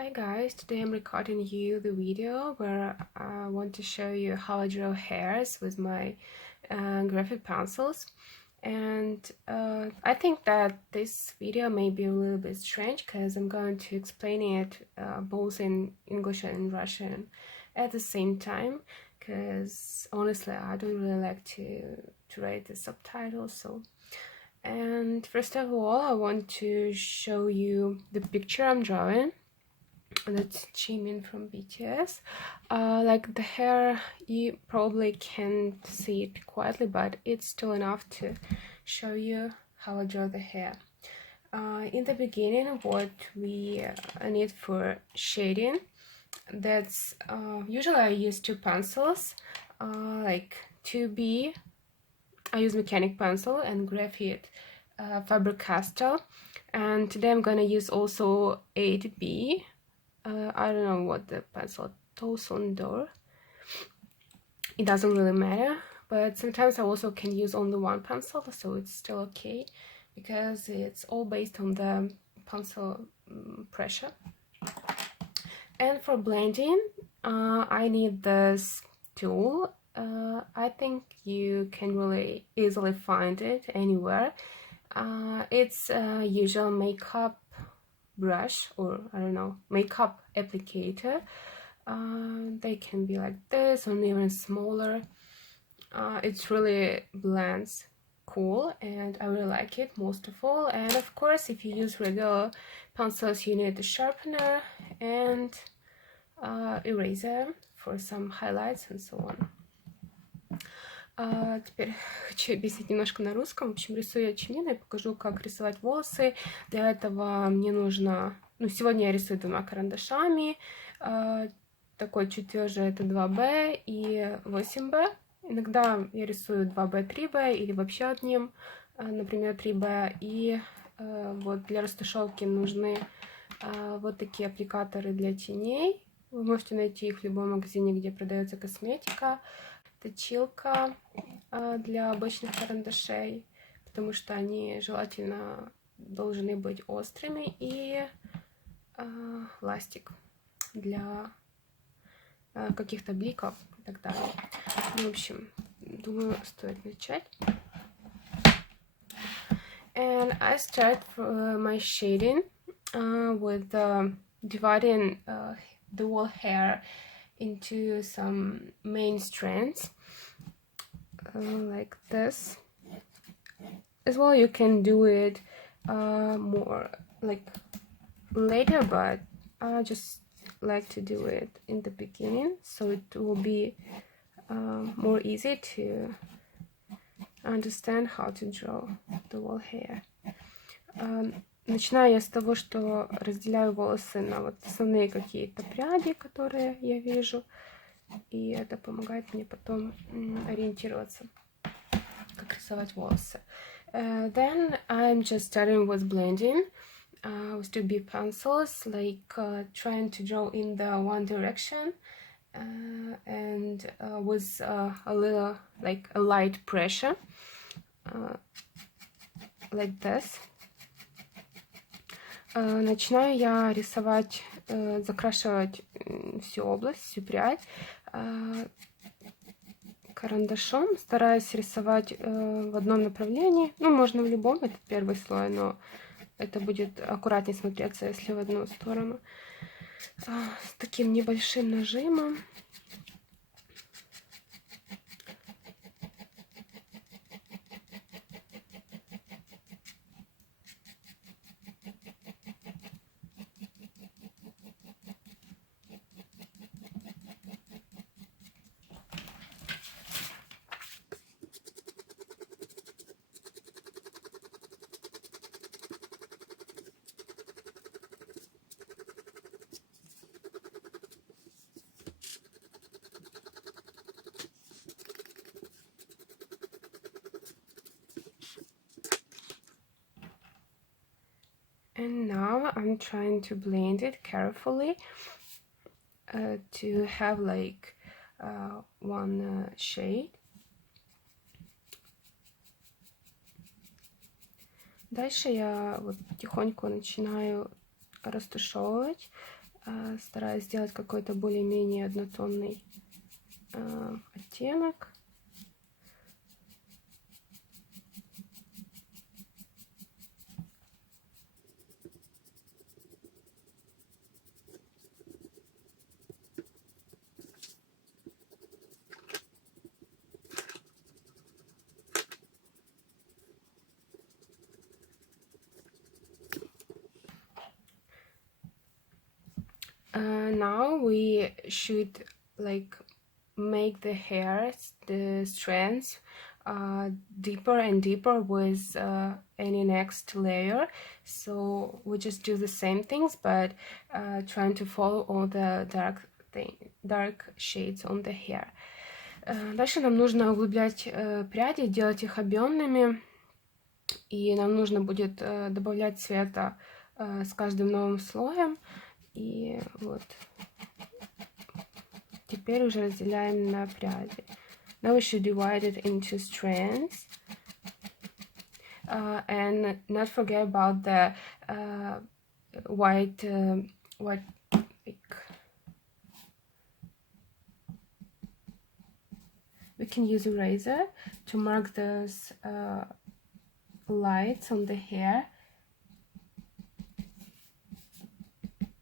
Hi guys, today I'm recording you the video where I want to show you how I draw hairs with my graphite pencils. And I think that this video may be a little bit strange because I'm going to explain it both in English and Russian at the same time, because honestly I don't really like to write the subtitles. And first of all, I want to show you the picture I'm drawing. That's Jimin from BTS. Like the hair, you probably can't see it quietly, but it's still enough to show you how I draw the hair. In the beginning, what we need for shading, that's usually I use two pencils, like 2B. I use mechanic pencil and graphite Faber-Castell, and today I'm gonna use also 8B. I don't know what the pencil Tosondor. It doesn't really matter, but sometimes I also can use only one pencil, so it's still okay because it's all based on the pencil pressure. And for blending, I need this tool. I think you can really easily find it anywhere. It's a usual makeup brush, or I don't know, makeup applicator. They can be like this or even smaller. It really blends cool and I really like it most of all. And of course, if you use regular pencils, you need a sharpener and eraser for some highlights and so on. Теперь хочу объяснить немножко на русском. В общем, рисую я чернильной, покажу, как рисовать волосы. Для этого мне нужно... сегодня я рисую двумя карандашами. Такой чуть тверже это 2B и 8B. Иногда я рисую 2B, 3B или вообще одним, например, 3B. И вот для растушевки нужны вот такие аппликаторы для теней. Вы можете найти их в любом магазине, где продается косметика. Точилка для обычных карандашей, потому что они желательно должны быть острыми, и ластик для каких-то бликов и так далее. В общем, думаю, стоит начать. And I start my shading with dividing the whole hair into some main strands, like this. As well, you can do it more like later, but I just like to do it in the beginning, so it will be more easy to understand how to draw the whole hair. Начинаю я с того, что разделяю волосы на вот основные какие-то пряди, которые я вижу, и это помогает мне потом ориентироваться, как рисовать волосы. Then I'm just starting with blending with 2B pencils, like trying to draw in the one direction and with a little, like a light pressure, like this. Начинаю я рисовать, закрашивать всю область, всю прядь карандашом, стараясь рисовать в одном направлении. Можно в любом, это первый слой, но это будет аккуратнее смотреться, если в одну сторону. С таким небольшим нажимом. And now I'm trying to blend it carefully to have like one shade. Дальше я вот потихоньку начинаю растушевывать стараюсь сделать какой-то более-менее однотонный оттенок. Now we should like make the hairs, the strands, deeper and deeper with any next layer. So we just do the same things, but trying to follow all the dark shades on the hair. Дальше нам нужно углублять пряди, делать их объемными, и нам нужно будет добавлять цвета с каждым новым слоем. И вот теперь уже разделяем на пряди. Now we should divide it into strands. And not forget about the white we can use a razor to mark those lights on the hair.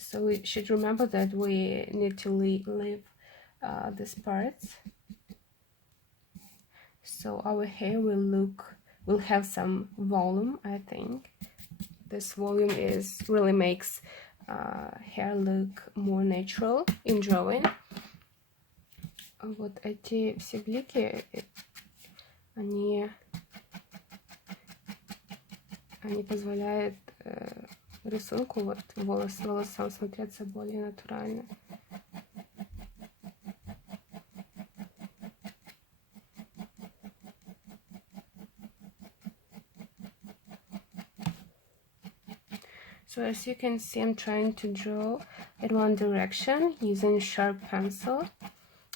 So we should remember that we need to leave these parts. So our hair will have some volume, I think. This volume really makes hair look more natural in drawing. Вот эти все блики, они позволяют рисунку, вот волосам смотреться более натурально. So as you can see, I'm trying to draw in one direction using sharp pencil.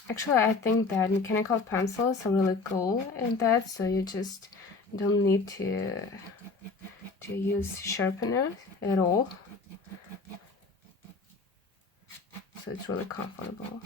Actually, I think that mechanical pencils are really cool in that, so you just don't need to use sharpener at all. So it's really comfortable.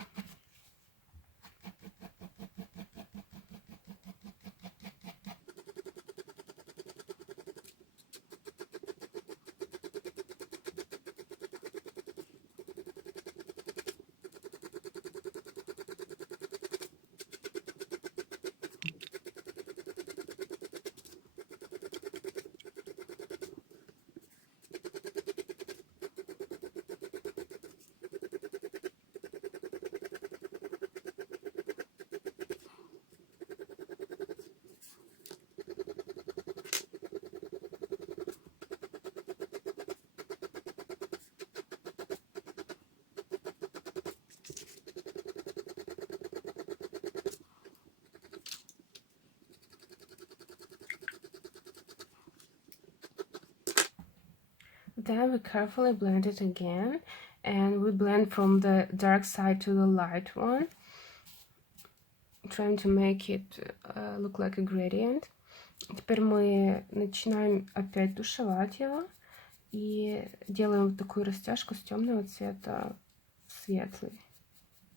Then we carefully blend it again, and we blend from the dark side to the light one, trying to make it look like a gradient. Теперь мы начинаем опять тушевать его и делаем вот такую растяжку с темного цвета в светлый.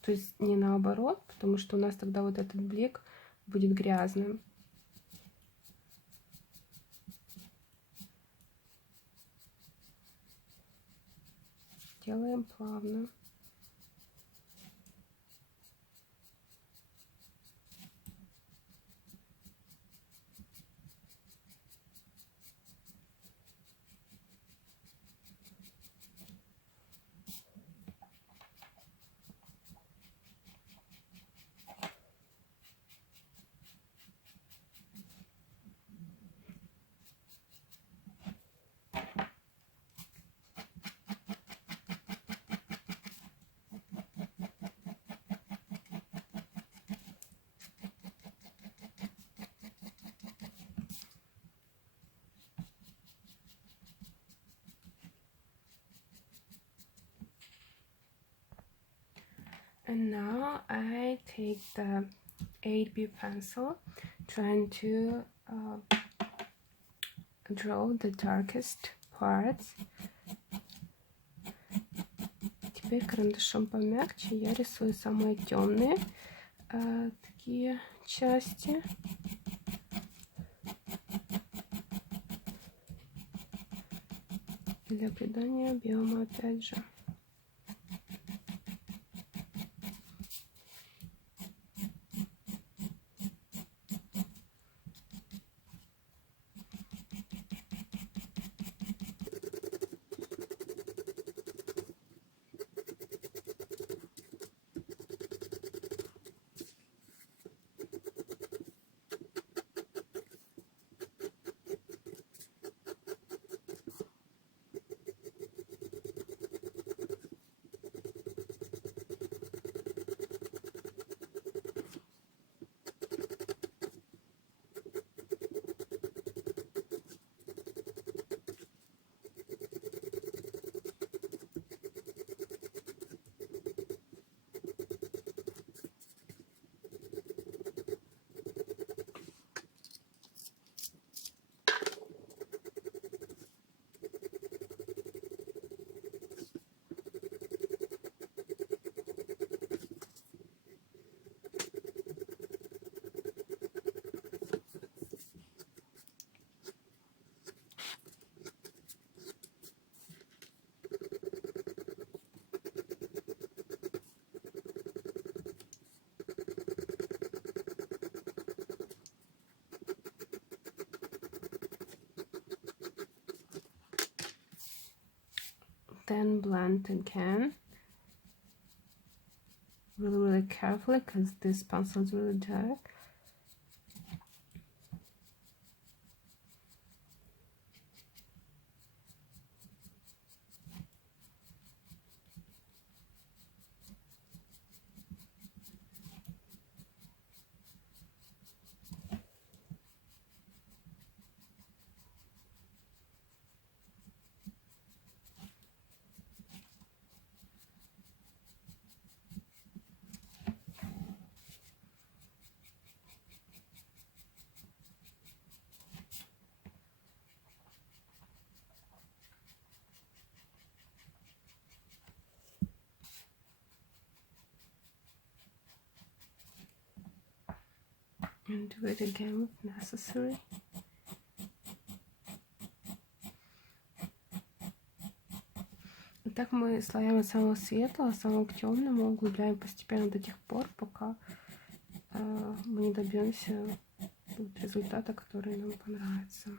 То есть не наоборот, потому что у нас тогда вот этот блик будет грязным. Делаем плавно. And now I take the 8B pencil, trying to draw the darkest parts. теперь карандашом помягче я рисую самые темные такие части. Для придания объема, опять же. Then blend again, really carefully, because this pencil is really dark. And do it again if necessary. И так мы слоями самого светлого, самого к темному углубляем постепенно до тех пор, пока мы не добьемся результата, который нам понравится.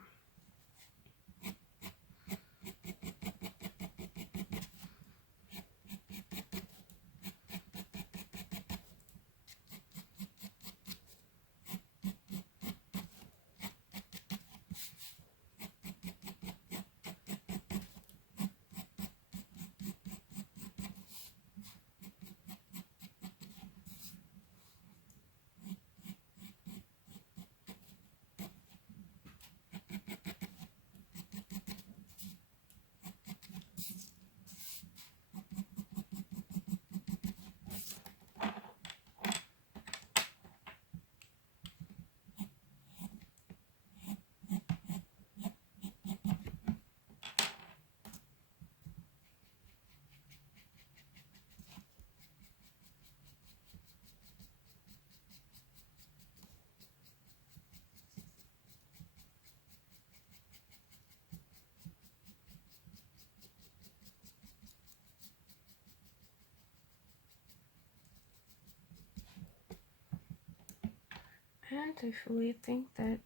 And if we think that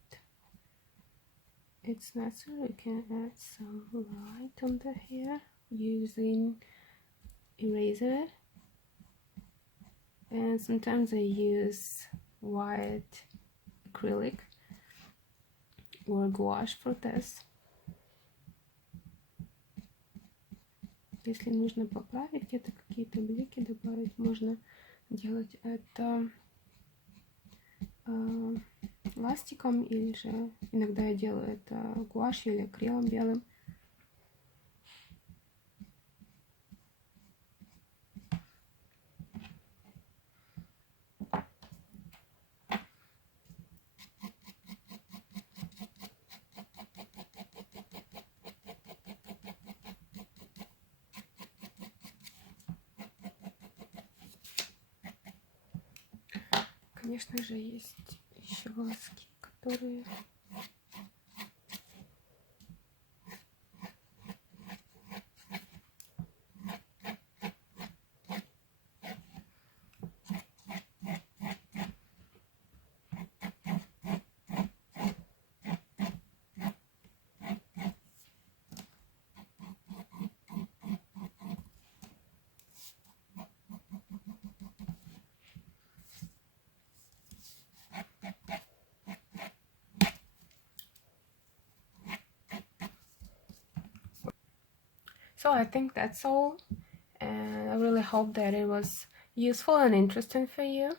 it's necessary, we can add some light on the hair using eraser. And sometimes I use white acrylic or gouache for this. Если нужно поправить, где-то какие-то блики добавить, можно делать это ластиком, или же иногда я делаю это гуашью или акрилом белым. конечно же, есть еще волоски, которые... So I think that's all, and I really hope that it was useful and interesting for you.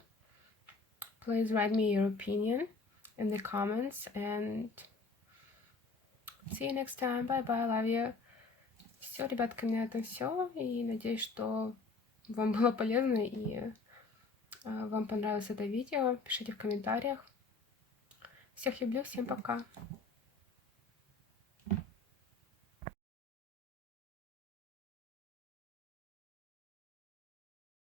Please write me your opinion in the comments, and see you next time. Bye bye, love you. Все, ребятки, на этом все, и надеюсь, что вам было полезно и вам понравилось это видео. Пишите в комментариях. Всех люблю, всем пока.